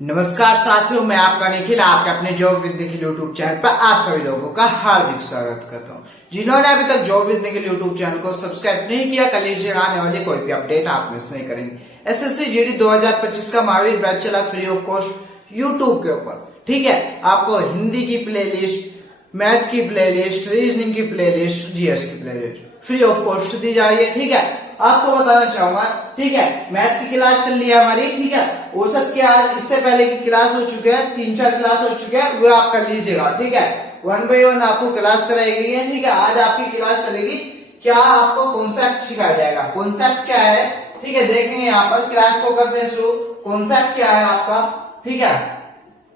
नमस्कार साथियों, मैं आपका निखिल आपके अपने job with Nikhil YouTube channel पर आप सभी लोगों का हार्दिक स्वागत करता हूं। जिन्होंने अभी तक job with Nikhil YouTube channel को सब्सक्राइब नहीं किया, कर लीजिएगा। आने वाली कोई भी अपडेट आप मिस नहीं करेंगे। एसएससी जीडी 2025 का महावीर बैच चला फ्री ऑफ कॉस्ट यूट्यूब के ऊपर। ठीक है, आपको हिंदी की प्ले लिस्ट, मैथ की प्ले लिस्ट, रीजनिंग की प्ले लिस्ट, जीएस की playlist free of cost दी जा रही है। ठीक है, आपको बताना चाहूंगा, ठीक है, मैथ की क्लास चल रही है हमारी। ठीक है, औसत के आज इससे पहले की क्लास हो चुकी है, 3-4 क्लास हो चुके हैं, वो आप कर लीजिएगा। ठीक है, 1 बाय 1 आपको क्लास कराई गई है। ठीक है, आज आपकी क्लास चलेगी, क्या आपको कॉन्सेप्ट सिखाया जाएगा। कॉन्सेप्ट क्या है, ठीक है, देखेंगे यहाँ पर। क्लास को करते हैं शुरू। कॉन्सेप्ट क्या है आपका, ठीक है,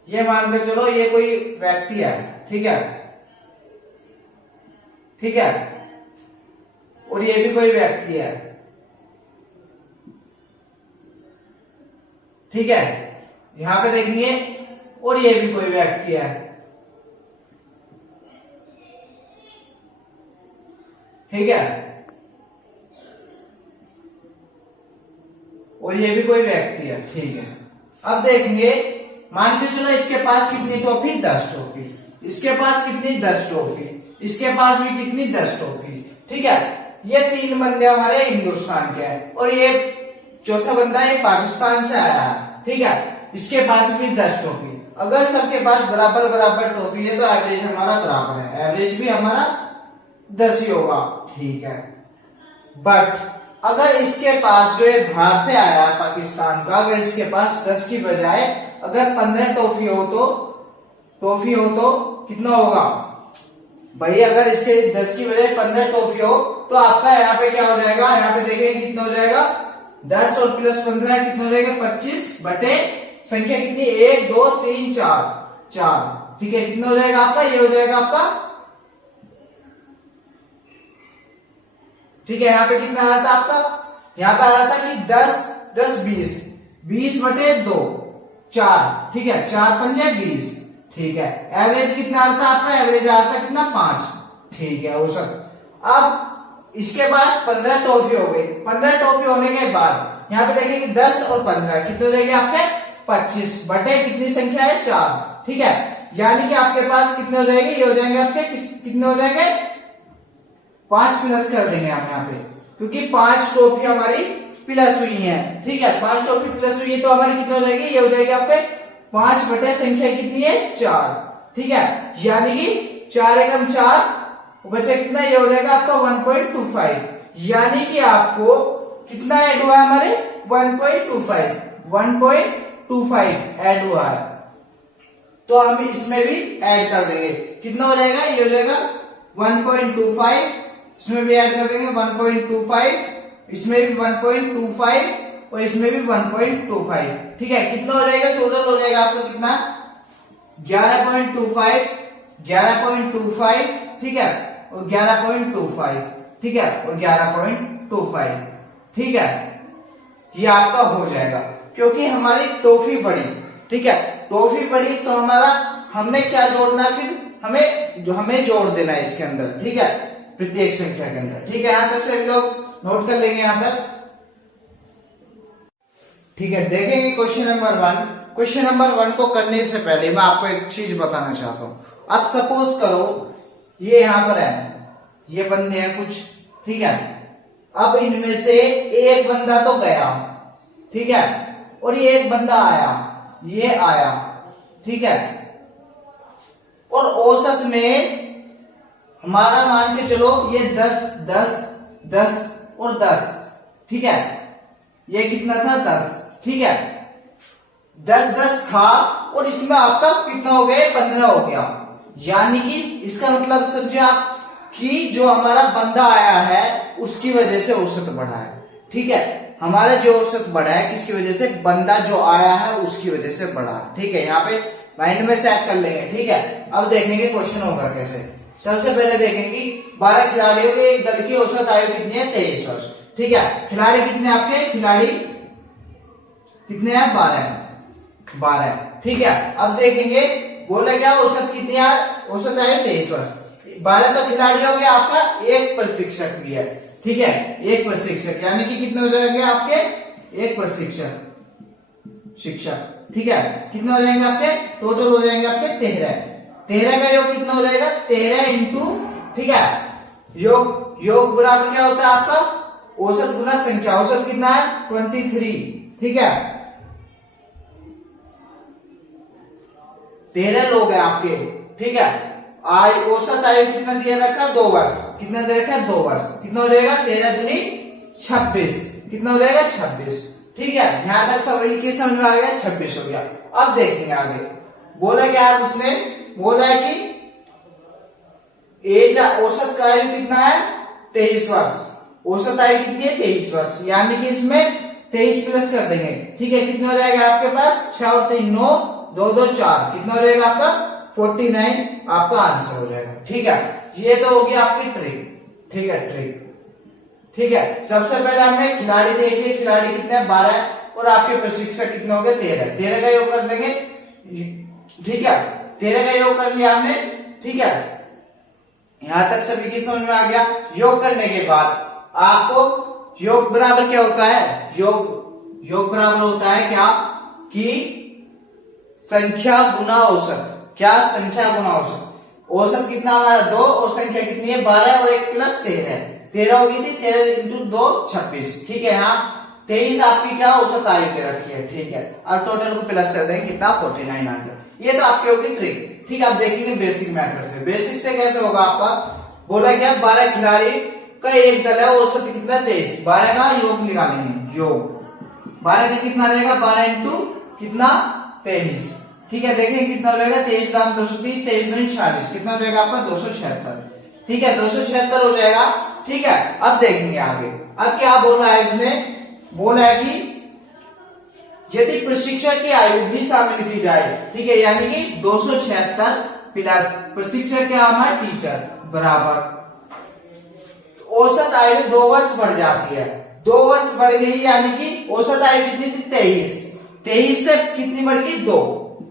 ये मान के चलो ये कोई व्यक्ति है। ठीक है, ठीक है, और ये भी कोई व्यक्ति है। ठीक है, यहां पे देखेंगे, और ये भी कोई व्यक्ति है। ठीक है, और ये भी कोई व्यक्ति है। ठीक है, अब देखेंगे, मान के चलो इसके पास कितनी टॉफी, 10 टॉफी। इसके पास कितनी, 10 टॉफी। इसके पास भी कितनी, 10 टॉफी। ठीक है, ये 3 बंदे हमारे हिंदुस्तान के हैं, और ये चौथा बंदा ये पाकिस्तान से आया है। ठीक है, इसके पास भी 10 टॉफी। अगर सबके पास बराबर बराबर टॉफी है तो एवरेज हमारा बराबर है, एवरेज भी हमारा 10 ही होगा। ठीक है, बट अगर इसके पास जो है बाहर से आया है पाकिस्तान का, अगर इसके पास 10 की बजाय अगर 15 टॉफी हो तो कितना होगा भाई। अगर इसके 10 की बजाय 15 टॉफी हो तो आपका यहाँ पे क्या हो जाएगा, यहाँ पे देखेंगे कितना हो जाएगा, 10 और प्लस 15 कितना हो जाएगा, 25 बटे संख्या कितनी, 1 2 3 4। ठीक है, कितना हो जाएगा आपका, ये हो जाएगा आपका। ठीक है, यहाँ पे कितना आ रहा था आपका, यहाँ पे आ रहा था कि 10 20 बटे 2 4। ठीक है, 4 पंजे 20। ठीक है, एवरेज कितना आ रहा था आपका, एवरेज आ रहा था कितना, 5। ठीक है, औसत। अब इसके पास 15 टॉफी हो गई। 15 टॉफी होने के बाद यहाँ पे देखेंगे 10 और 15 कितने हो जाएंगे आपके, 25 बटे कितनी संख्या है, 4। ठीक है, यानी कि आपके पास कितने हो जाएंगे, ये हो जाएंगे आपके कितने हो जाएंगे, 5 प्लस कर देंगे हम यहाँ पे, क्योंकि 5 टॉफी हमारी प्लस हुई है। ठीक है, 5 टॉफी प्लस हुई है तो हमारी कितने हो जाएगी, ये हो जाएगी आपके 5 बटे संख्या कितनी है, 4। ठीक है, यानी कि 4 एकम 4 बचे कितना, ये हो जाएगा आपका 1.25। यानी कि आपको कितना ऐड हुआ है हमारे, 1.25 ऐड हुआ है। तो हम इसमें भी ऐड कर देंगे, कितना हो जाएगा, ये हो जाएगा 1.25। इसमें भी ऐड कर देंगे 1.25, इसमें भी 1.25 और इसमें भी 1.25। ठीक है, कितना हो जाएगा, टोटल हो जाएगा आपका कितना, 11.25। ठीक है, और 11.25। ठीक है, और 11.25। ठीक है, ये आपका हो जाएगा, क्योंकि हमारी टॉफी बढ़ी। ठीक है, टॉफी बढ़ी तो हमने क्या जोड़ना है, फिर हमें जोड़ देना है इसके अंदर। ठीक है, प्रत्येक संख्या के अंदर। ठीक है, यहां तक सभी लोग नोट कर लेंगे यहां तक। ठीक है, देखेंगे क्वेश्चन नंबर 1। क्वेश्चन नंबर 1 को करने से पहले मैं आपको एक चीज बताना चाहता हूं। अब सपोज करो ये यहां पर है, ये बंदे हैं कुछ। ठीक है, अब इनमें से एक बंदा तो गया, ठीक है, और ये एक बंदा आया, ये आया। ठीक है, और औसत में हमारा मान के चलो ये 10 10 10 और 10। ठीक है, ये कितना था, 10। ठीक है, 10 था, और इसमें आपका कितना हो गया, 15 हो गया। यानी कि इसका मतलब समझे आप कि जो हमारा बंदा आया है उसकी वजह से औसत बढ़ा है। ठीक है, हमारा जो औसत बढ़ा है किसकी वजह से, बंदा जो आया है उसकी वजह से बढ़ा है। ठीक है, यहाँ पे माइंड में सेट कर लेंगे। ठीक है, अब देखेंगे क्वेश्चन होगा कैसे। सबसे पहले देखेंगे 12 खिलाड़ियों के एक दल की औसत आयु कितनी है, 23 वर्ष। ठीक है, खिलाड़ी कितने आपके, खिलाड़ी कितने हैं, 12। ठीक है, अब देखेंगे बोला क्या, औसत कितनी है, औसत आयु 23 वर्ष। 12 तो खिलाड़ी हो गया, आपका एक प्रशिक्षक भी है। ठीक है, एक प्रशिक्षक, यानी कि कितने हो जाएंगे आपके, एक प्रशिक्षक। शिक्षक, ठीक है। कितने हो जाएंगे आपके, टोटल हो जाएंगे आपके 13। 13 का योग कितना हो जाएगा, 13 इंटू, ठीक है, योग बराबर क्या होता है आपका, औसत गुना संख्या। औसत कितना है 23, ठीक है। 13 लोग हैं आपके, ठीक है। औसत आयु कितना दिया रखा, 2 वर्ष। कितना दे रखा है, 2 वर्ष। कितना हो जाएगा, 13 दूनी 26। कितना हो जाएगा, 26, ठीक है। यहां तक सब समझ में आ गया, 26 हो गया। अब देखेंगे आगे, बोला क्या है उसने, बोला है कि एज, औसत का आयु कितना है, 23 वर्ष। औसत आयु कितनी है, 23 वर्ष, यानी कि इसमें 23 प्लस कर देंगे, ठीक है। कितना हो जाएगा आपके पास, 6 और 3 9, 2 2 4, कितना हो जाएगा आपका 49, आपका आंसर हो जाएगा, ठीक है। ये तो होगी आपकी ट्रिक, ठीक है, ट्रिक, ठीक है। सबसे पहले हमने खिलाड़ी देख लिए, खिलाड़ी कितने हैं 12, और आपके प्रशिक्षक कितने हो गए 13। 13 का योग कर देंगे, ठीक है। 13 का योग कर लिया हमने, ठीक है। यहां तक सभी की समझ में आ गया। योग करने के बाद आपको योग बराबर क्या होता है, योग बराबर होता है क्या, कि संख्या गुना औसत। क्या, संख्या गुना औसत। औसत कितना हमारा 2, और संख्या कितनी है 12, और 1 प्लस 13। 13 होगी थी, 13 इंटू 2 26, ठीक है। यहाँ 23 आपकी क्या औसत आयु दे रखी है, ठीक है। अब टोटल को प्लस कर देंगे, कितना 49 आ गया। ये तो आपकी होगी ट्रिक, ठीक है। आप देखेंगे बेसिक मेथड से। बेसिक से कैसे होगा आपका, बोला क्या 12 खिलाड़ी का एक दल है, औसत कितना 23। 12 का योग निकालेंगे, योग 12 का कितना रहेगा, 12 इंटू कितना 23, ठीक है। देखें कितना हो जाएगा, 23 दाम 230, 23 दूनी 40, कितना हो जाएगा आपका 276, ठीक है। 276 हो जाएगा, ठीक है। अब देखेंगे आगे, अब क्या बोल रहा है इसमें, बोला है कि यदि प्रशिक्षक की आयु भी शामिल की जाए, ठीक है, यानी कि 276 प्लस प्रशिक्षक क्या हमारा टीचर बराबर औसत आयु 2 वर्ष बढ़ जाती है। 2 वर्ष बढ़ गई, यानी कि औसत आयु कितनी थी 23। 23 से कितनी बढ़ गई 2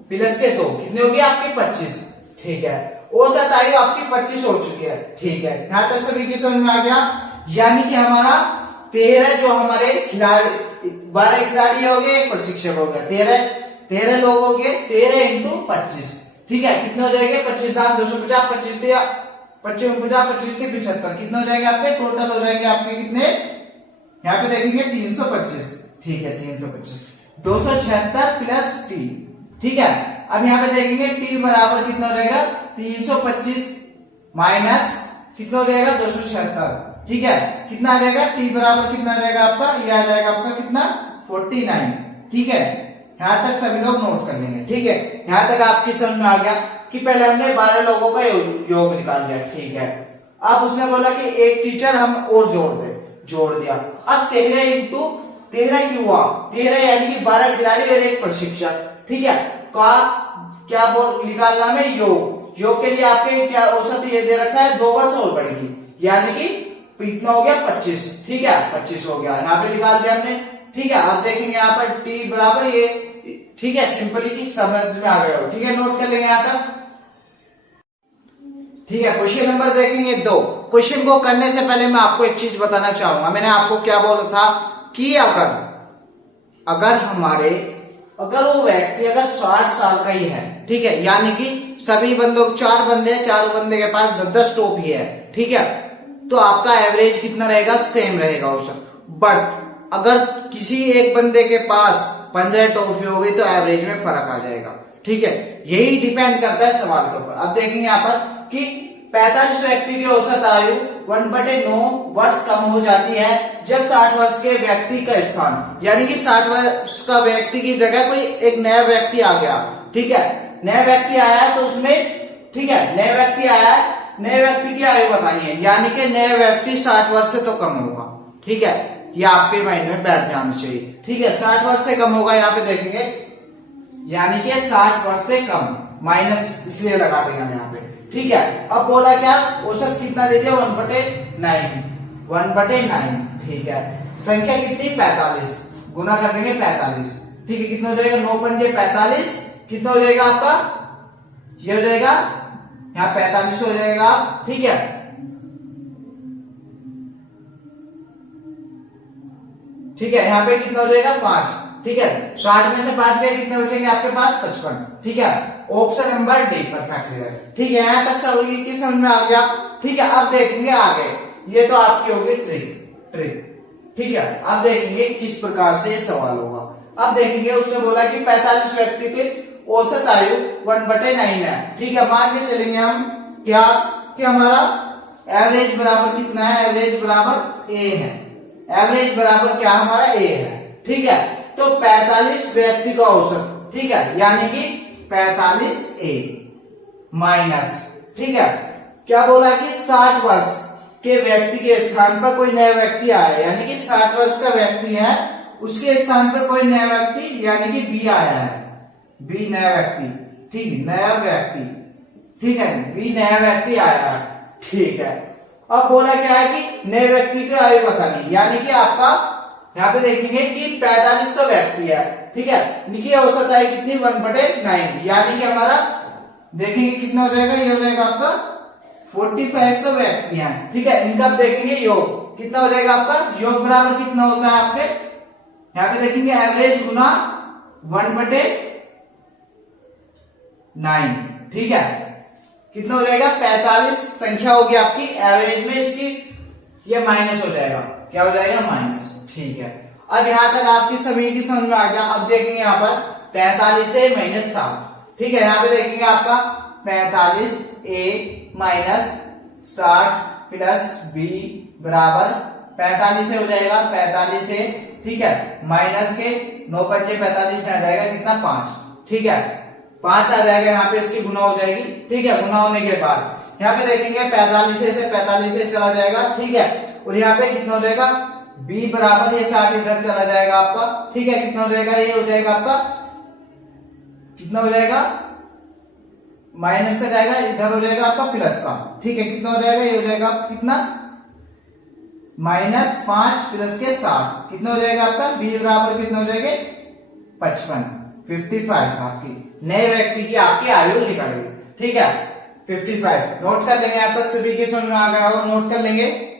प्लस के 2, कितनी होगी आपकी 25, ठीक है। औसत आयु आपकी 25 हो चुकी है, ठीक है। यहां तक सभी की समझ में आ गया। यानी कि हमारा 13 जो हमारे खिलाड़ी, 12 खिलाड़ी हो गए, एक प्रशिक्षक हो गया, 13 लोग हो गए, 13 इंटू 25, ठीक है। कितने हो जाएंगे, 25 दाम 250, 25 दिया 25 25 से 75, कितने हो जाएंगे आपके, टोटल हो जाएंगे आपके कितने, यहाँ पे देखेंगे 325, ठीक है। 325 276 प्लस टी, ठीक है। अब यहाँ पे देखेंगे टी बराबर कितना हो जाएगा, 325 माइनस कितना हो जाएगा 276, ठीक है। कितना आ जाएगा, टी बराबर कितना आ जाएगा आपका, ये आ जाएगा आपका कितना 49, ठीक है। यहां तक सभी लोग नोट कर लेंगे, ठीक है। यहां तक आपकी समझ में आ गया कि पहले हमने 12 लोगों का योग निकाल दिया, ठीक है। अब उसने बोला कि एक टीचर हम और जोड़ दिया। अब 13 इंटू 13 क्यों हुआ, 13 यानी कि 12 खिलाड़ी और एक प्रशिक्षक, ठीक है। का क्या निकालना में, योग के लिए आपके क्या औसत ये दे रखा है 2 वर्ष और बढ़ेगी, यानी कि कितना हो गया 25, ठीक है। 25 हो गया, यहाँ पे निकाल दिया हमने, ठीक है। अब देखेंगे यहाँ पर टी बराबर ये, ठीक है। सिंपली की समझ में आ गया, ठीक है। नोट कर लेंगे यहाँ तक, ठीक है। क्वेश्चन नंबर देखेंगे 2। क्वेश्चन को करने से पहले मैं आपको एक चीज बताना चाहूंगा। मैंने आपको क्या बोला था कि अगर वो व्यक्ति अगर 60 साल का ही है, ठीक है, यानी कि सभी बंदों 4 बंदे के पास 10 टोपी है, ठीक है, तो आपका एवरेज कितना रहेगा, सेम रहेगा औसत। बट अगर किसी एक बंदे के पास 15 टोपी हो गई तो एवरेज में फर्क आ जाएगा, ठीक है। यही डिपेंड करता है सवाल के ऊपर। अब देखेंगे यहाँ पर कि 45 व्यक्ति की औसत आयु 1/9 वर्ष कम हो जाती है जब 60 वर्ष के व्यक्ति का स्थान, यानी कि 60 वर्ष का व्यक्ति की जगह कोई एक नया व्यक्ति आ गया, ठीक है। नया व्यक्ति आया है तो उसमें, ठीक है, नया व्यक्ति आया है, नए व्यक्ति की आयु बतानी है, यानी कि नया व्यक्ति 60 वर्ष से तो कम होगा, ठीक है। ये आपके माइंड में बैठ जाना चाहिए, ठीक है। 60 वर्ष से कम होगा, यहाँ पे देखेंगे, यानी कि 60 वर्ष से कम, माइनस इसलिए लगा देंगे हम यहाँ पे, ठीक है। अब बोला क्या, औसत कितना दे दिया 1/9, ठीक है। संख्या कितनी 45, गुना कर देंगे 45, ठीक है। कितना हो जाएगा 9 पंजे 45, कितना हो जाएगा आपका, ये हो जाएगा यहाँ 45 हो जाएगा, ठीक है। ठीक है, यहाँ पे कितना हो जाएगा 5, ठीक है, 60 में से 5 गए कितने बचेंगे आपके पास 55, ठीक है, ऑप्शन नंबर डी परफेक्ट है। ठीक है, यहां तक सवाल की समझ में आ गया। ठीक है, अब देखेंगे आगे, ये तो आपकी होगी ट्रिक। ठीक है, अब देखेंगे किस प्रकार से ये सवाल होगा। अब देखेंगे, उसने बोला कि 45 व्यक्ति के औसत आयु 1/9 है। ठीक है, मान के चलेंगे हम क्या कि हमारा एवरेज बराबर कितना है, एवरेज बराबर ए है, एवरेज बराबर क्या हमारा ए है। ठीक है, तो 45 व्यक्ति का औसत, ठीक है, यानी कि 45 ए माइनस, ठीक है, क्या बोला कि 60 वर्ष के व्यक्ति के स्थान पर कोई नया व्यक्ति आया, यानी कि 60 वर्ष का व्यक्ति है, उसके स्थान पर कोई नया व्यक्ति यानी कि बी आया है, बी नया व्यक्ति, ठीक, नया व्यक्ति, ठीक है, बी नया व्यक्ति आया है। ठीक है, अब बोला क्या है कि नए व्यक्ति की आयु बतानी, यानी कि आपका यहाँ पे देखेंगे कि 45 का व्यक्ति है, ठीक है, इनकी औसत आयु कितनी 1/9, यानी कि हमारा देखेंगे कितना हो जाएगा, ये हो जाएगा आपका 45 तो व्यक्ति हैं। ठीक है, इनका देखेंगे योग कितना हो जाएगा आपका, योग बराबर कितना होता है आपके, यहाँ पे देखेंगे एवरेज गुना 1/9, ठीक है, कितना हो जाएगा 45 संख्या होगी आपकी, एवरेज में इसकी ये माइनस हो जाएगा, क्या हो जाएगा माइनस। ठीक है, अब यहां तक आपकी सभी की समझ में आ गया। अब देखेंगे यहाँ पर 45 से माइनस 7, ठीक है, यहाँ पे देखेंगे आपका 45 ए माइनस 60 प्लस बी बराबर 45 से हो जाएगा 45 से, ठीक है, माइनस के 9 पंजे 45 में आ जाएगा कितना 5, ठीक है, 5 आ जाएगा, यहाँ पे इसकी गुना हो जाएगी। ठीक है, गुना होने के बाद यहाँ पे देखेंगे 45 से 45 से चला जाएगा, ठीक है, और यहाँ पे कितना हो जाएगा b बराबर ये 60 इधर चला जाएगा आपका, ठीक है, कितना हो जाएगा, ये हो जाएगा आपका कितना हो जाएगा माइनस का जाएगा, इधर हो जाएगा आपका प्लस का, ठीक है, कितना हो जाएगा, ये हो जाएगा कितना -5 प्लस के 60, कितना हो जाएगा आपका b बराबर कितना हो जाएगा 55 आपकी नए व्यक्ति की आपकी आयु निकालेंगे। ठीक है, 55 नोट कर लेंगे, यहाँ तक सभी के समझ में आ गया होगा, नोट कर लेंगे।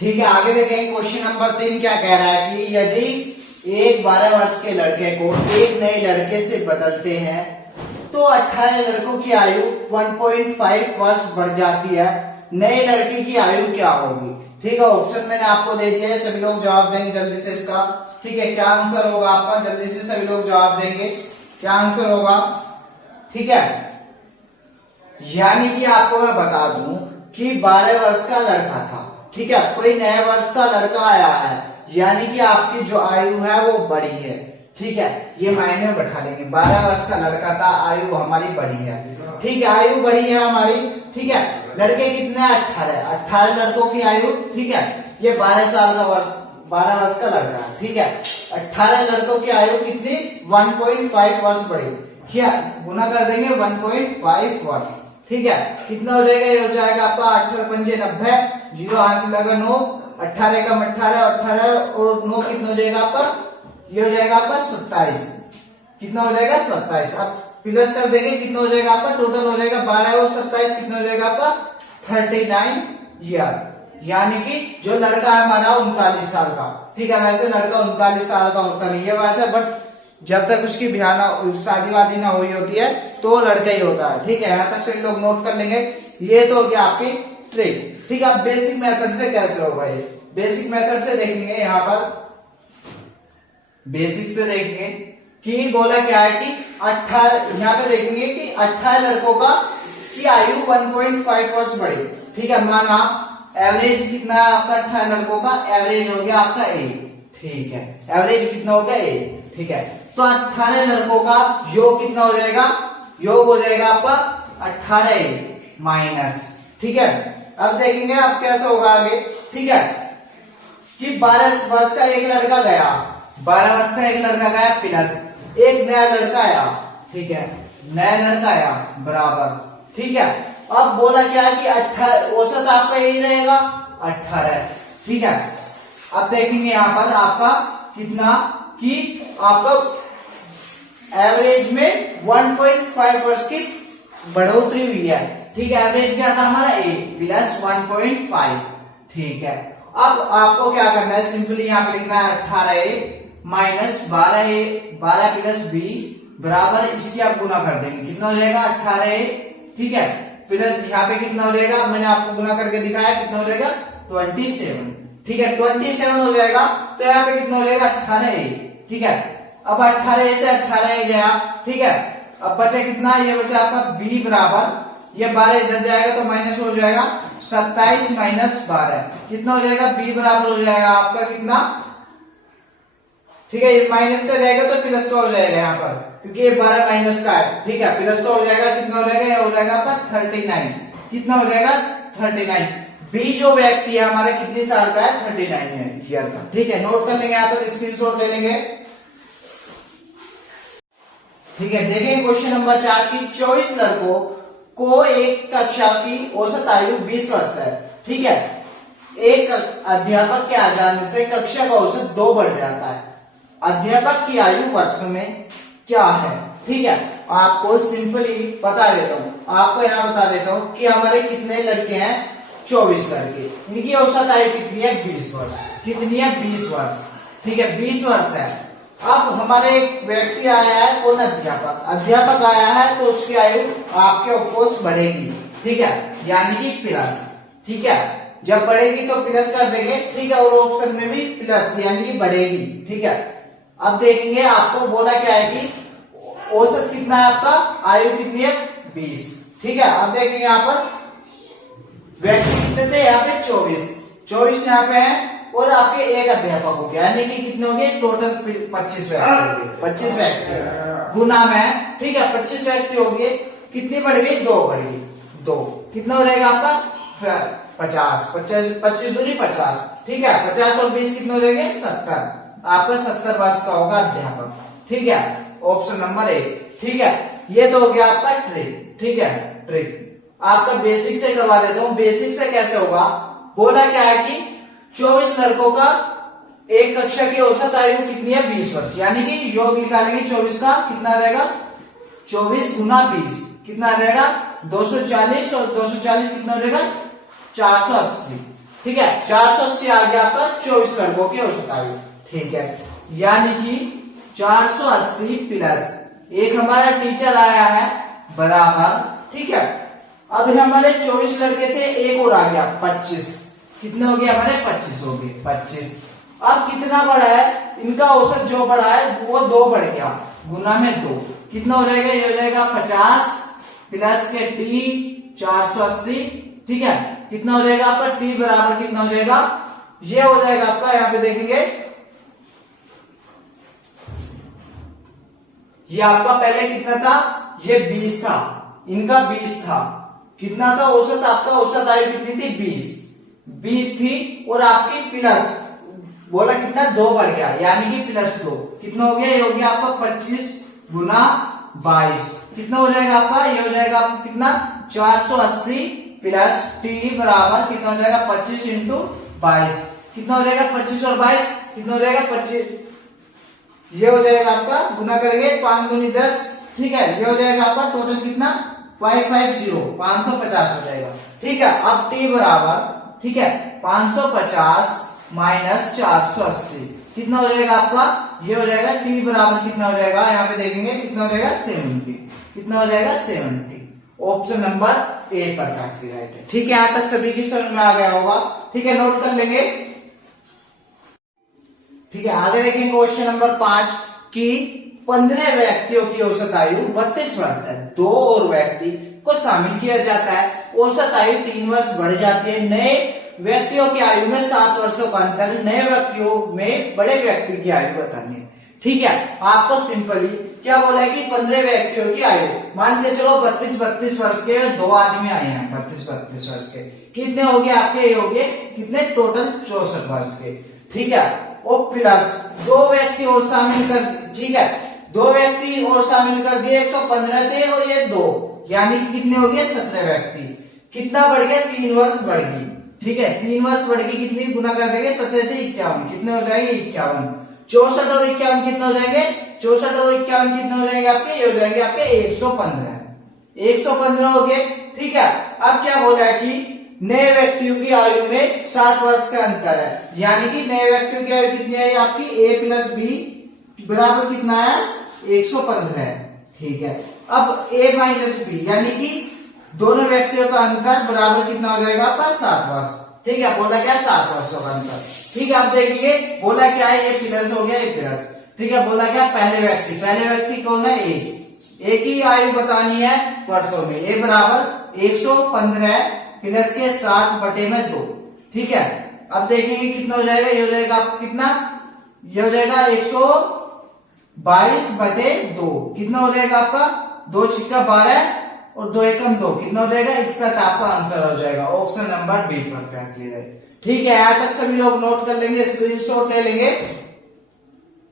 ठीक है, आगे देखेंगे क्वेश्चन नंबर 3 क्या कह रहा है कि यदि एक 12 वर्ष के लड़के को एक नए लड़के से बदलते हैं तो 18 लड़कों की आयु 1.5 वर्ष बढ़ जाती है, नए लड़के की आयु क्या होगी। ठीक है, ऑप्शन मैंने आपको दे दिया है, सभी लोग जवाब देंगे जल्दी से इसका। ठीक है, क्या आंसर होगा आपका, जल्दी से सभी लोग जवाब देंगे, क्या आंसर होगा। ठीक है, यानी कि आपको मैं बता दूं कि 12 वर्ष का लड़का था, ठीक है, कोई नए वर्ष का लड़का आया है, यानी कि आपकी जो आयु है वो बड़ी है। ठीक है, ये मायने में बैठा लेंगे, 12 वर्ष का लड़का था, आयु हमारी बड़ी है। ठीक है, आयु बड़ी है हमारी। ठीक है, लड़के कितने हैं 18 लड़कों की आयु, ठीक है, ये 12 वर्ष का लड़का है। ठीक है, 18 लड़कों की आयु कितनी 1.5 वर्ष बढ़ी, क्या गुना कर देंगे 1.5 वर्ष। ठीक है, कितना हो जाएगा, ये हो जाएगा आपका 18 पंजे 90, 0 हासिल लगा 9, 18 का 18, 18 और 9 कितना हो जाएगा आपका, ये हो जाएगा आपका 27, कितना हो जाएगा 27। अब प्लस कर देंगे, कितना हो जाएगा आपका, टोटल हो जाएगा 12 और 27 कितना हो जाएगा आपका 39 ईयर, यानी कि जो लड़का है हमारा 39 साल का। ठीक है, वैसे लड़का 39 साल का होता नहीं है वैसे, बट जब तक उसकी शादी वादी ना हुई होती है तो लड़का ही होता है। ठीक है, यहाँ तक सभी लोग नोट कर लेंगे। ये तो हो गया आपकी ट्रिक। ठीक है, अब बेसिक मेथड से कैसे होगा, ये बेसिक मेथड से देखेंगे, यहाँ पर बेसिक से देखेंगे कि बोला क्या है कि 18, यहाँ पे देखेंगे कि 18 लड़कों का की आयु 1.5 वर्ष बढ़ी। ठीक है, माना एवरेज कितना है आपका 18 लड़कों का, एवरेज हो गया आपका ए। ठीक है, एवरेज कितना हो गया ए। ठीक है, तो 18 लड़कों का योग कितना हो जाएगा, योग हो जाएगा आपका 18 माइनस। ठीक है, अब देखेंगे अब कैसा होगा आगे। ठीक है, कि 12 वर्ष का एक लड़का गया, 12 वर्ष का एक लड़का गया प्लस एक नया लड़का आया। ठीक है, नया लड़का आया बराबर। ठीक है, अब बोला क्या है कि 18 औसत आपका यही रहेगा 18। ठीक है, अब देखेंगे यहां पर आपका कितना कि आपका एवरेज में 1.5 वर्ष की बढ़ोतरी हुई है। ठीक है, एवरेज क्या था हमारा ए प्लस 1.5। ठीक है, अब आपको क्या करना है, सिंपली यहाँ पे लिखना है 18 माइनस 12A 12 प्लस B बराबर इसकी आप गुना कर देंगे, कितना हो जाएगा 18A, ठीक है, प्लस यहाँ पे कितना हो जाएगा, मैंने आपको गुना करके दिखाया, कितना हो जाएगा 27, ठीक है, 27 हो जाएगा। तो यहाँ पे कितना हो जाएगा 18A, ठीक है। अब 18A से 18A गया, ठीक है, अब बचा कितना, ये बचा आपका B बराबर, ये 12 इधर जाएगा तो माइनस हो जाएगा 27 माइनस 12, कितना हो जाएगा B बराबर हो जाएगा आपका कितना, ठीक है, ये माइनस का जाएगा तो प्लस का हो जाएगा यहाँ पर, क्योंकि ये 12 माइनस का है, ठीक है, प्लस का हो जाएगा, कितना हो जाएगा, ये हो जाएगा आपका 39, कितना हो जाएगा 39। बी जो व्यक्ति है हमारा कितने साल का है, 39 ईयर का, ठीक है, नोट कर लेंगे, यहाँ तक स्क्रीनशॉट ले लेंगे, ठीक है। देखेंगे क्वेश्चन नंबर 4 की 24 लड़कों को एक कक्षा की औसत आयु 20 वर्ष है, ठीक है, एक अध्यापक के आ जाने से कक्षा का औसत 2 बढ़ जाता है, अध्यापक की आयु वर्षों में क्या है, ठीक है। आपको सिंपली बता देता हूं, आपको यहाँ बता देता हूं कि हमारे कितने लड़के हैं, 24 लड़के, इनकी औसत आयु कितनी है 20 वर्ष, कितनी है 20 वर्ष, ठीक है, 20 वर्ष है। अब हमारे एक व्यक्ति आया है, कौन, अध्यापक, अध्यापक आया है तो उसकी आयु आपके ऑफकोर्स बढ़ेगी, ठीक है, यानी कि प्लस, ठीक है, जब बढ़ेगी तो प्लस कर देंगे, ठीक है, और ऑप्शन में भी प्लस यानी कि बढ़ेगी, ठीक है। अब देखेंगे आपको बोला क्या है कि औसत कितना है आपका, आयु कितनी है 20, ठीक है। अब देखेंगे यहाँ पर व्यक्ति कितने थे, यहाँ पे 24 यहाँ पे है, और आपके एक अध्यापक हो गया, यानी कि कितने हो गए टोटल 25 व्यक्ति हो गए, 25 व्यक्ति गुना में, ठीक है, 25 व्यक्ति हो गए, कितनी बढ़ गई 2 बढ़ गई, 2 कितना हो जाएगा आपका 50, 25 दूनी 50, ठीक है, 50 और 20 कितने हो जाएंगे 70, आपका 70 वर्ष का होगा अध्यापक, ठीक है, ऑप्शन नंबर 1, ठीक है। ये तो हो गया आपका ट्रिक, ठीक है, ट्रिक आपका बेसिक से करवा देता हूं, बेसिक से कैसे होगा, बोला क्या है कि 24 लड़कों का एक कक्षा की औसत आयु कितनी है 20 वर्ष, यानी कि योग निकालेंगे 24 का, कितना रहेगा 24 गुना 20, कितना रहेगा 240, और 240 कितना हो जाएगा 480, ठीक है, 480 आ गया आपका 24 लड़कों की औसत आयु, ठीक है, यानी कि 480 प्लस एक हमारा टीचर आया है बराबर, ठीक है। अब हमारे 24 लड़के थे, एक और आ गया 25, कितने हो गए हमारे 25 हो गए 25। अब कितना बढ़ा है, इनका औसत जो बढ़ा है वो 2 बढ़ गया, गुना में 2, कितना हो जाएगा, ये हो जाएगा 50 प्लस के टी 480, ठीक है, कितना हो जाएगा आपका टी बराबर कितना हो जाएगा, ये हो जाएगा आपका, यहाँ पे देखेंगे ये आपका पहले कितना था, ये 20 था, इनका 20 था, कितना था औसत, आपका औसत आयु कितनी थी 20 थी, और आपकी प्लस बोला कितना 2 बढ़ गया, यानी कि +2, कितना हो गया, ये हो गया आपका 25 गुना 22, कितना हो जाएगा आपका, ये हो जाएगा आपका कितना 480 प्लस टी बराबर कितना हो जाएगा 25 इंटू 22, कितना हो जाएगा 25 और 22 कितना हो जाएगा 25, ये हो जाएगा आपका, गुना करेंगे 5 दूनी 10, ठीक है, ये हो जाएगा आपका टोटल कितना 550 550 हो जाएगा, ठीक है। अब टी बराबर, ठीक है, 550 माइनस 480 कितना हो जाएगा आपका, ये हो जाएगा टी बराबर कितना हो जाएगा, यहाँ पे देखेंगे कितना हो जाएगा 70, कितना हो जाएगा 70, ऑप्शन नंबर ए पर काफी राइट है, ठीक है, यहां तक सभी की समझ में आ गया होगा, ठीक है, नोट कर लेंगे, ठीक है। आगे देखेंगे क्वेश्चन नंबर 5 की 15 व्यक्तियों की औसत आयु 32 वर्ष है, 2 और व्यक्ति को शामिल किया जाता है, औसत आयु 3 वर्ष बढ़ जाती है, नए व्यक्तियों की आयु में 7 वर्षों का अंतर, नए व्यक्तियों में बड़े व्यक्ति की आयु बतानी है, ठीक है। आपको सिंपली क्या बोला है कि 15 व्यक्तियों की आयु, मान के चलो 32 वर्ष के 2 आदमी आए हैं 32 वर्ष के, कितने हो गए आपके, ये हो गए कितने टोटल 64 वर्ष के, ठीक है, और प्लस 2 व्यक्ति और शामिल कर, ठीक है, 2 व्यक्ति और शामिल कर दिए, एक तो 15 थे और ये 2, यानी कि कितने हो गए 17 व्यक्ति, कितना बढ़ गया 3 वर्ष बढ़ गई, ठीक है, 3 वर्ष बढ़ गई, कितनी गुना कर देंगे 17 से 51, कितने हो जाएंगे 51, 64 और 51 कितने हो जाएंगे, 64 और 51 कितने हो जाएंगे आपके, ये हो जाएंगे आपके 115 हो गए, ठीक है। अब क्या बोला है कि नए व्यक्तियों की आयु में 7 वर्ष का अंतर है, यानी कि नए व्यक्तियों की आयु कितनी है आपकी, a प्लस बी बराबर कितना है 115 है। ठीक है, अब a माइनस बी यानी कि दोनों व्यक्तियों का अंतर बराबर कितना हो जाएगा आपका 7 वर्ष। ठीक है, बोला क्या 7 वर्षों का अंतर। ठीक है, आप देखिए बोला क्या है, ये प्लस हो गया, ये प्लस। ठीक है, बोला क्या पहले व्यक्ति कौन है ए की आयु बतानी है वर्षों में। ए बराबर 115 प्लस के 7 बटे में 2। ठीक है, अब देखेंगे कितना हो जाएगा, ये हो जाएगा आपको कितना, ये हो जाएगा 122 बटे 2। कितना हो जाएगा आपका 2 छिक्का 12 और 2 एकम 2, कितना हो जाएगा 61 आपका आंसर हो जाएगा। Option number be perfectly right. ठीक है, यहां तक सभी लोग नोट कर लेंगे, स्क्रीनशॉट ले लेंगे।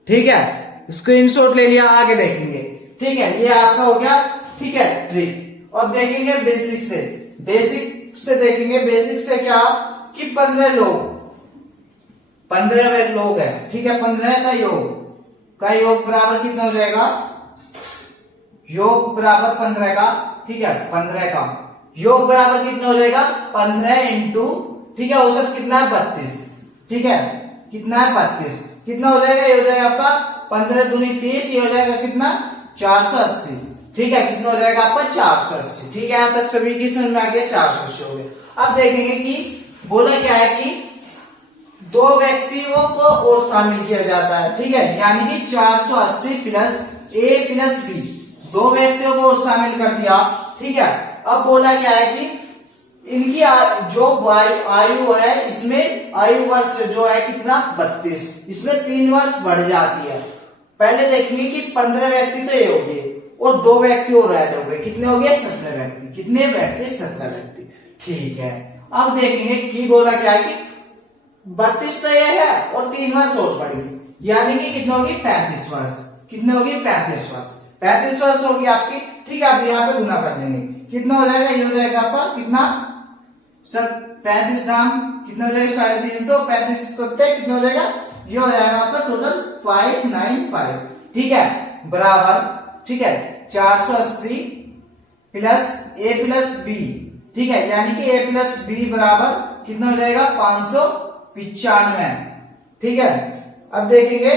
ठीक है, स्क्रीनशॉट ले लिया, आगे देखेंगे। ठीक है, ये आपका हो गया। ठीक है, ट्रिक। और देखेंगे बेसिक से देखेंगे। बेसिक से क्या कि 15 लोग है। ठीक है, 15 का योग बराबर कितना हो जाएगा, योग बराबर 15 का। ठीक है, 15 का योग बराबर कितना हो जाएगा 15 इंटू, ठीक है, औसत कितना है 32। ठीक है, कितना है 32, कितना हो जाएगा, ये हो जाएगा आपका 15 दूनी 30, ये हो जाएगा कितना 480। ठीक है, कितना हो जाएगा आपका 480। ठीक है, यहां तक सभी की समझ में आ गया, 480 हो गया। अब देखेंगे कि बोला क्या है कि 2 व्यक्तियों को और शामिल किया जाता है। ठीक है, यानी कि 480 प्लस ए प्लस बी, 2 व्यक्तियों को और शामिल कर दिया। ठीक है, अब बोला क्या है कि इनकी जो आयु है, इसमें आयु वर्ष जो है कितना 32, इसमें 3 वर्ष बढ़ जाती है। पहले देखेंगे कि 15 व्यक्ति तो ये हो गए और 2 व्यक्ति और ऐड हो गए, कितने हो गए 17 व्यक्ति। कितने व्यक्ति 17 व्यक्ति। ठीक है, अब देखेंगे कि बोला क्या है कि 32 तो ये है और 3 वर्ष और बढ़ेगी, यानी कि कितने होगी 35 वर्ष। कितने होगी 35 वर्ष। 35 वर्ष होगी आपकी। ठीक है, आप यहाँ पे गुना कर देंगे, कितना हो जाएगा, ये हो जाएगा आपका कितना 35 दाम कितना हो जाएगा 350, 35 सत्ते कितना हो जाएगा, ये हो जाएगा आपका टोटल 595। ठीक है, बराबर। ठीक है, 480 प्लस ए प्लस बी। ठीक है, यानी कि ए प्लस बी बराबर कितना हो जाएगा 595। ठीक है, अब देखेंगे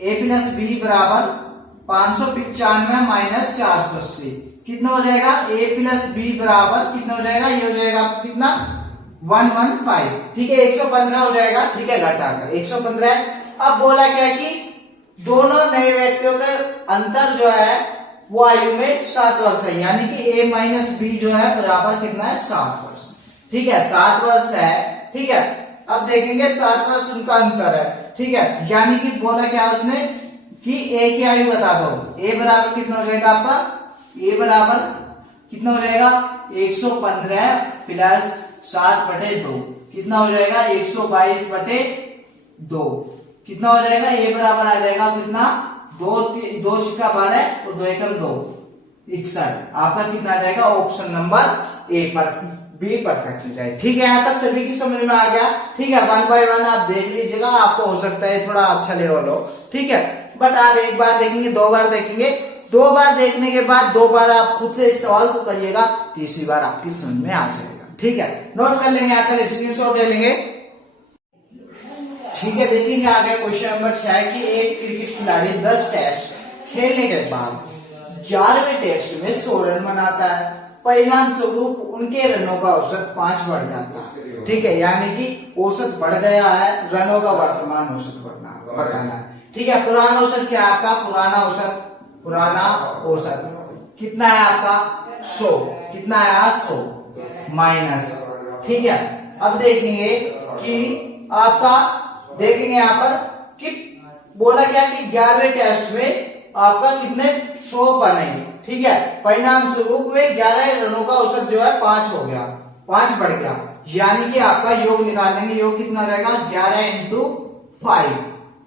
ए प्लस बी बराबर 595 माइनस 480, कितना हो जाएगा, ए प्लस बी बराबर कितना हो जाएगा, ये हो जाएगा कितना 115। ठीक है, 115 हो जाएगा। ठीक है, घटाकर 115। अब बोला क्या है कि दोनों नए व्यक्तियों का अंतर जो है वो आयु में 7 वर्ष है, यानी कि ए माइनस बी जो है बराबर कितना है 7 वर्ष। ठीक है, 7 वर्ष है। ठीक है, अब देखेंगे 7 वर्ष उनका अंतर है। ठीक है, यानी कि बोला क्या उसने कि ए की आयु बता दो। ए बराबर कितना हो जाएगा आपका, ए बराबर कितना हो जाएगा 115 प्लस 7 बटे 2, कितना हो जाएगा 122 बटे 2। कितना हो जाएगा, ए बराबर आ जाएगा कितना 2 छिक्का 12 और 2 एकम 2 61। आपका कितना आ जाएगा, ऑप्शन नंबर ए पर बी परफेक्टली राइट। ठीक है, यहां तक सभी की समझ में आ गया। ठीक है, 1 बाय 1 आप देख लीजिएगा, आपको हो सकता है थोड़ा अच्छा लेवल हो। ठीक है, बट आप एक बार देखेंगे, 2 बार देखेंगे, 2 बार देखने के बाद 2 बार आप खुद से इस सवाल को करिएगा, तीसरी बार आपकी समझ में आ जाएगा। ठीक है, नोट कर लेंगे, आकर स्क्रीनशॉट ले लेंगे। ठीक है, देखेंगे आगे क्वेश्चन नंबर 6 कि एक क्रिकेट खिलाड़ी 10 टेस्ट खेलने के बाद 11वें टेस्ट में 100 रन बनाता है, परिणाम स्वरूप उनके रनों का औसत 5 बढ़ जाता है। ठीक है, यानी कि औसत बढ़ गया है, रनों का वर्तमान औसत बताना है। ठीक है, पुराना औसत क्या है आपका, पुराना औसत कितना है आपका 100, कितना है 100 माइनस। ठीक है, अब देखेंगे कि आपका देखेंगे यहाँ पर कि बोला क्या कि 11वें टेस्ट में आपका कितने 100 बनेंगे। ठीक है, परिणाम स्वरूप में 11 रनों का औसत जो है 5 हो गया, 5 बढ़ गया, यानी कि आपका योग निकालेंगे, योग कितना हो जाएगा 11 इंटू 5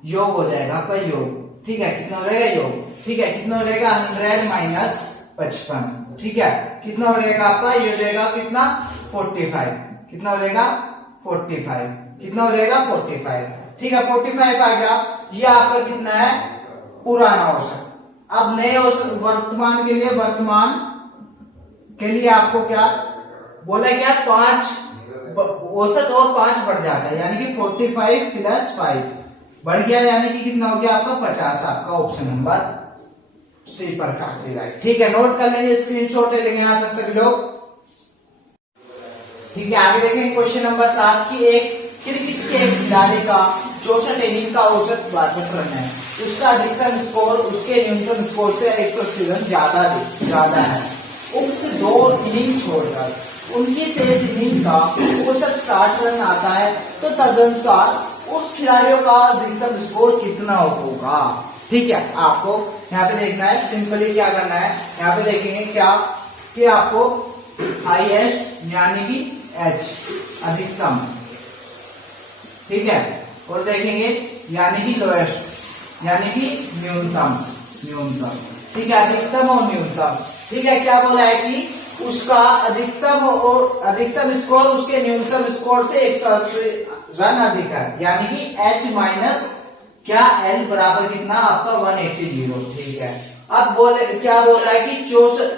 योग हो जाएगा आपका योग। ठीक है, कितना हो जाएगा योग। ठीक है, कितना हो जाएगा 100 माइनस 55। ठीक है, कितना हो जाएगा आपका, ये हो जाएगा कितना 45, कितना हो जाएगा 45, कितना हो जाएगा 45। ठीक है, 45 आ गया। ये आपका कितना है पुराना औसत। अब नए औसत वर्तमान के लिए आपको क्या बोला, क्या 5 औसत और 5 बढ़ जाता है, यानी कि 45 प्लस 5 बढ़ गया, यानी कि कितना हो गया आपका 50। आपका option number C perfectly right. ठीक है, नोट कर लेंगे, स्क्रीनशॉट ले लेंगे यहाँ तक सभी लोग। ठीक है, आगे देखेंगे क्वेश्चन नंबर 7 की एक क्रिकेट के खिलाड़ी का 64 इनिंग का औसत 62 रन है, उसका अधिकतम स्कोर उसके न्यूनतम स्कोर से 180 रन ज्यादा है। उक्त 2 इनिंग छोड़कर उनकी शेष इनिंग का औसत 60 रन आता है, तो तदनुसार उस खिलाड़ियों का अधिकतम स्कोर कितना होगा। ठीक है, आपको यहाँ पे देखना है, सिंपली क्या करना है, यहाँ पे देखेंगे क्या कि आपको हाईएस्ट यानी कि एच अधिकतम, ठीक है, और देखेंगे यानी कि लोएस्ट यानी कि न्यूनतम। ठीक है, अधिकतम और न्यूनतम। ठीक है, क्या बोला है कि उसका अधिकतम स्कोर उसके न्यूनतम स्कोर से 180 रन अधिक है, यानी कि एच माइनस क्या एल बराबर कितना आपका 180। ठीक है, अब क्या बोल रहा है कि 64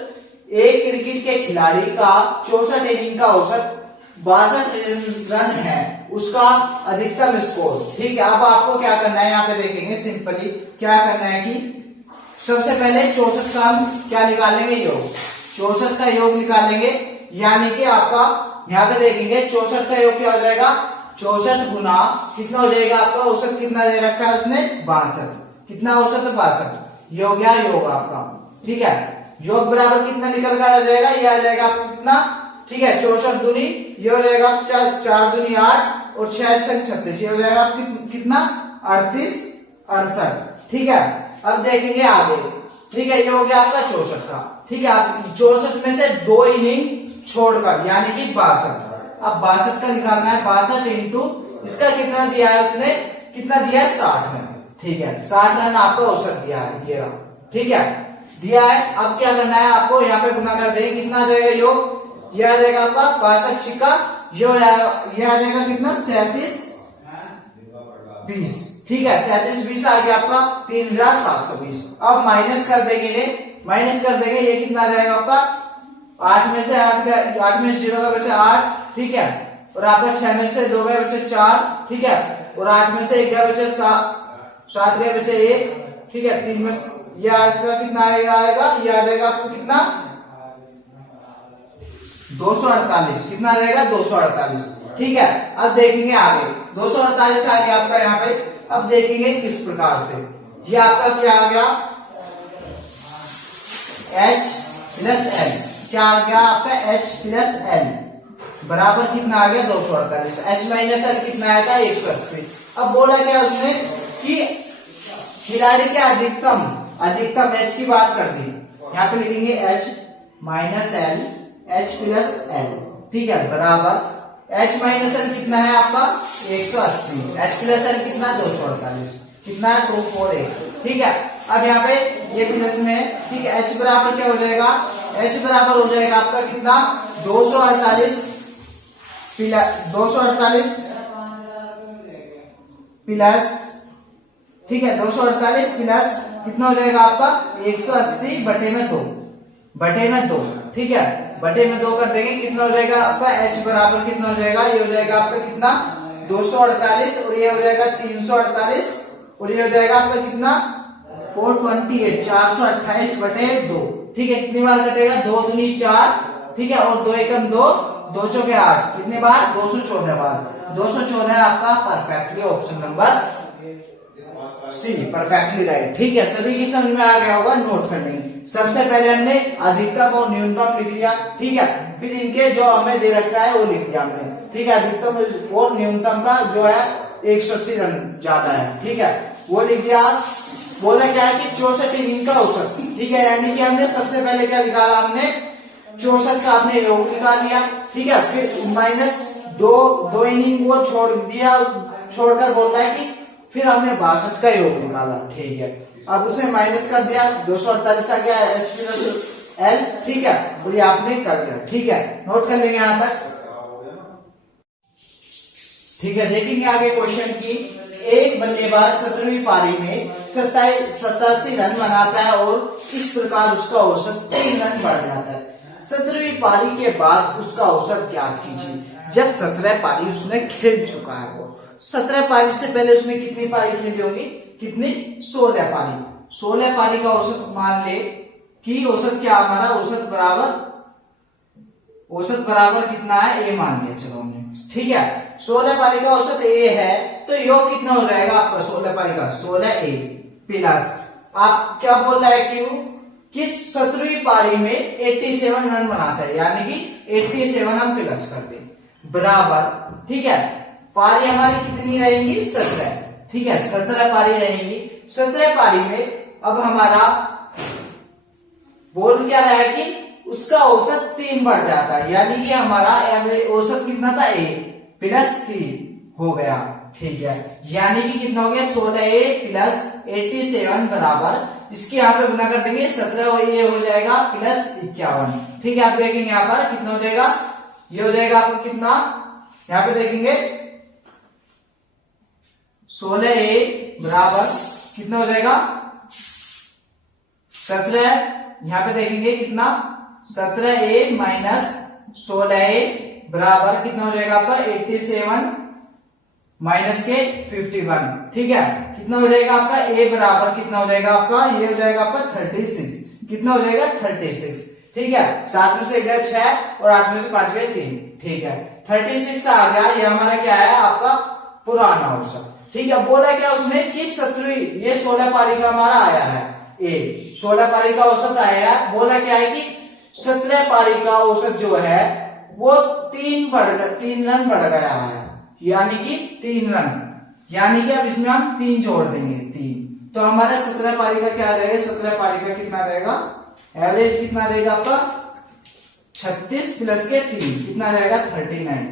एक क्रिकेट के खिलाड़ी का 64 इनिंग का औसत 62 रन है, उसका अधिकतम स्कोर। ठीक है, अब आपको क्या करना है, यहाँ पे देखेंगे सिंपली क्या करना है कि सबसे पहले 64 का हम क्या निकालेंगे, योग। 64 का योग निकालेंगे, यानी कि आपका यहाँ पे देखेंगे 64 का योग क्या हो जाएगा, 64 गुना कितना हो जाएगा आपका औसत कितना दे रखा है उसने 62, कितना औसत है 62, ये हो गया योग आपका। ठीक है, योग बराबर कितना निकल कर आ जाएगा, ये आ जाएगा आपको कितना, ठीक है, 64 दूनी ये हो जाएगा 4 दूनी 8 और 6 6 36, ये हो जाएगा कितना 38 68। ठीक है, अब देखेंगे आगे। ठीक है, ये हो गया आपका 64 का। ठीक है, आप 64 में से 2 इनिंग छोड़कर यानी कि 62, अब 62 का निकालना है, 62 इंटू इसका कितना दिया है उसने, कितना दिया है 60 रन। ठीक है, 60 रन आपको औसत दिया है, ये रहा। ठीक है, दिया है, अब क्या करना है आपको, यहाँ पे गुना कर देंगे, कितना आ जाएगा योग, ये आ जाएगा आपका 62 छिक्का ये आ जाएगा कितना 37 20। ठीक है, 37 20 आ गया आपका 3720। अब माइनस कर देंगे, ये कितना आ जाएगा आपका 8 में से 0 का बचा 8। ठीक है, और आपका 6 में से 2 का बचा 4। ठीक है, और 8 में से 1 का बचा 7 का बचा 1। ठीक है, 3 में ये आपका कितना आएगा, ये आ जाएगा आपको कितना 248, कितना आ जाएगा 248। ठीक है, अब देखेंगे आगे 248 आ गया आपका यहाँ पे। अब देखेंगे किस प्रकार से, ये आपका क्या आ गया H प्लस L, क्या आ गया आपका H प्लस L बराबर कितना आ गया 248, H माइनस L कितना आया था 180। अब बोला क्या उसने कि खिलाड़ी के अधिकतम H की बात कर दी, यहाँ पे लिखेंगे H minus L H plus L। ठीक है, बराबर H माइनस L कितना है आपका 180, H प्लस L कितना 248, कितना है 248। ठीक है, अब यहाँ पे ये प्लस में, ठीक है, H बराबर क्या हो जाएगा, H बराबर हो जाएगा आपका कितना 248 प्लस, ठीक है, 248 प्लस कितना हो जाएगा आपका 180 बटे में 2। ठीक है, बटे में 2 कर देंगे, कितना हो जाएगा आपका H बराबर कितना हो जाएगा, ये हो जाएगा आपका कितना 248 और ये हो जाएगा 348 और ये हो जाएगा आपका कितना 428 428 बटे 2। ठीक है, कितनी बार कटेगा 2 दूनी 4। ठीक है, और 2 एकम 2 2 चौके 8, कितनी बार 214 बार, 214 आपका perfectly option number C perfectly right. ठीक है, सभी की समझ में आ गया होगा, नोट कर लेंगे। सबसे पहले हमने अधिकतम और न्यूनतम लिख लिया। ठीक है, फिर इनके जो हमें दे रखा है वो लिख दिया हमने। ठीक है, अधिकतम और न्यूनतम का जो है 180 रन ज्यादा है। ठीक है, वो लिख दिया। बोला क्या है कि 64 इनिंग का औसत। ठीक है, यानी कि हमने सबसे पहले क्या निकाला, हमने 64 का आपने योग निकाल लिया। ठीक है, फिर माइनस 2 इनिंग वो छोड़ दिया, छोड़कर बोलता है कि फिर हमने 62 का योग निकाला। ठीक है, अब उसे माइनस कर दिया, 248 आ गया H प्लस L। ठीक है, और ये आपने कर दिया। ठीक है, नोट कर लेंगे यहां तक। ठीक है, देखेंगे आगे क्वेश्चन की। एक बल्लेबाज 17वीं पारी में 87 रन बनाता है और इस प्रकार उसका औसत 3 रन बढ़ जाता है। 17वीं पारी के बाद उसका औसत ज्ञात कीजिए। जब 17 पारी उसने खेल चुका है। वो 17 पारी से पहले उसने कितनी पारी खेली होगी, कितनी, 16 पारी। 16 पारी का औसत मान ले कि औसत क्या हमारा, औसत बराबर कितना है, ए मान लिया चलो हमने, ठीक है। 16 पारी का औसत ए है, तो योग कितना हो जाएगा आपका 16 पारी का, 16A प्लस, आप क्या बोल रहा है, क्यों कि 17वीं पारी में 87 रन बनाता है, यानी कि 87 हम प्लस कर दें, बराबर, ठीक है। पारी हमारी कितनी रहेंगी, 17, ठीक है, 17 पारी रहेंगी। 17 पारी में अब हमारा बोल क्या रहा है कि उसका औसत 3 बढ़ जाता है, यानी कि हमारा एवरेज औसत कितना था, ए प्लस 3 हो गया, ठीक है। यानी कि कितना हो गया, 16A प्लस 87 बराबर, इसके यहाँ पे गुना कर देंगे, 17 और ये हो जाएगा प्लस 51, ठीक है। आप देखेंगे यहाँ पर कितना हो जाएगा, ये हो जाएगा आपको कितना, यहाँ पे देखेंगे 16A बराबर कितना हो जाएगा, 17, यहाँ पे देखेंगे कितना, 17A माइनस 16A बराबर कितना हो जाएगा आपका 87 माइनस के 51, ठीक है। कितना हो जाएगा आपका A बराबर कितना हो जाएगा आपका, ये हो जाएगा आपका 36, कितना हो जाएगा 36, ठीक है। 7 में से गया 6 और 8 में से 5 गए 3, ठीक है। 36 आ गया, ये हमारा क्या है आपका पुराना औसत, ठीक है। बोला क्या उसने कि 17वीं, ये 16 पारी का हमारा आया है ए, 16 पारी का औसत आया है। बोला क्या है कि 17 पारी का औसत जो है वो 3 रन बढ़ गया है, यानी कि 3 रन, यानी कि अब इसमें हम 3 जोड़ देंगे, 3, तो हमारे 17 पारी का क्या रहेगा, 17 पारी का कितना रहेगा, एवरेज कितना रहेगा आपका 36 प्लस के 3 कितना रहेगा 39,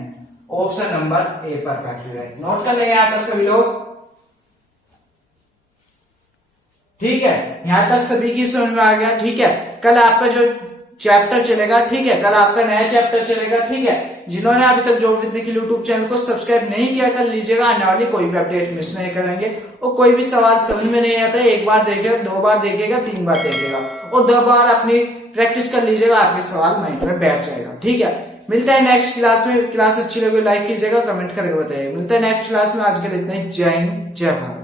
option number A perfectly right. Note कर लेंगे यहां तक सभी लोग, ठीक है। यहां तक सभी की समझ में आ गया, ठीक है। कल आपका जो चैप्टर चलेगा, ठीक है, कल आपका नया चैप्टर चलेगा, ठीक है। जिन्होंने अभी तक जो विद्या के यूट्यूब चैनल को सब्सक्राइब नहीं किया कर लीजिएगा, आने वाली कोई भी अपडेट मिस नहीं करेंगे। और कोई भी सवाल समझ में नहीं आता है, 1 बार देखिएगा, 2 बार देखिएगा, 3 बार देखिएगा और 2 बार अपनी प्रैक्टिस कर लीजिएगा, आपके सवाल माइंड में बैठ जाएगा, ठीक है। मिलता है नेक्स्ट क्लास में। क्लास अच्छी लगी लाइक कीजिएगा, कमेंट करके बताइए। मिलता है नेक्स्ट क्लास में। आज के लिए इतना ही। जय हिंद, जय भारत।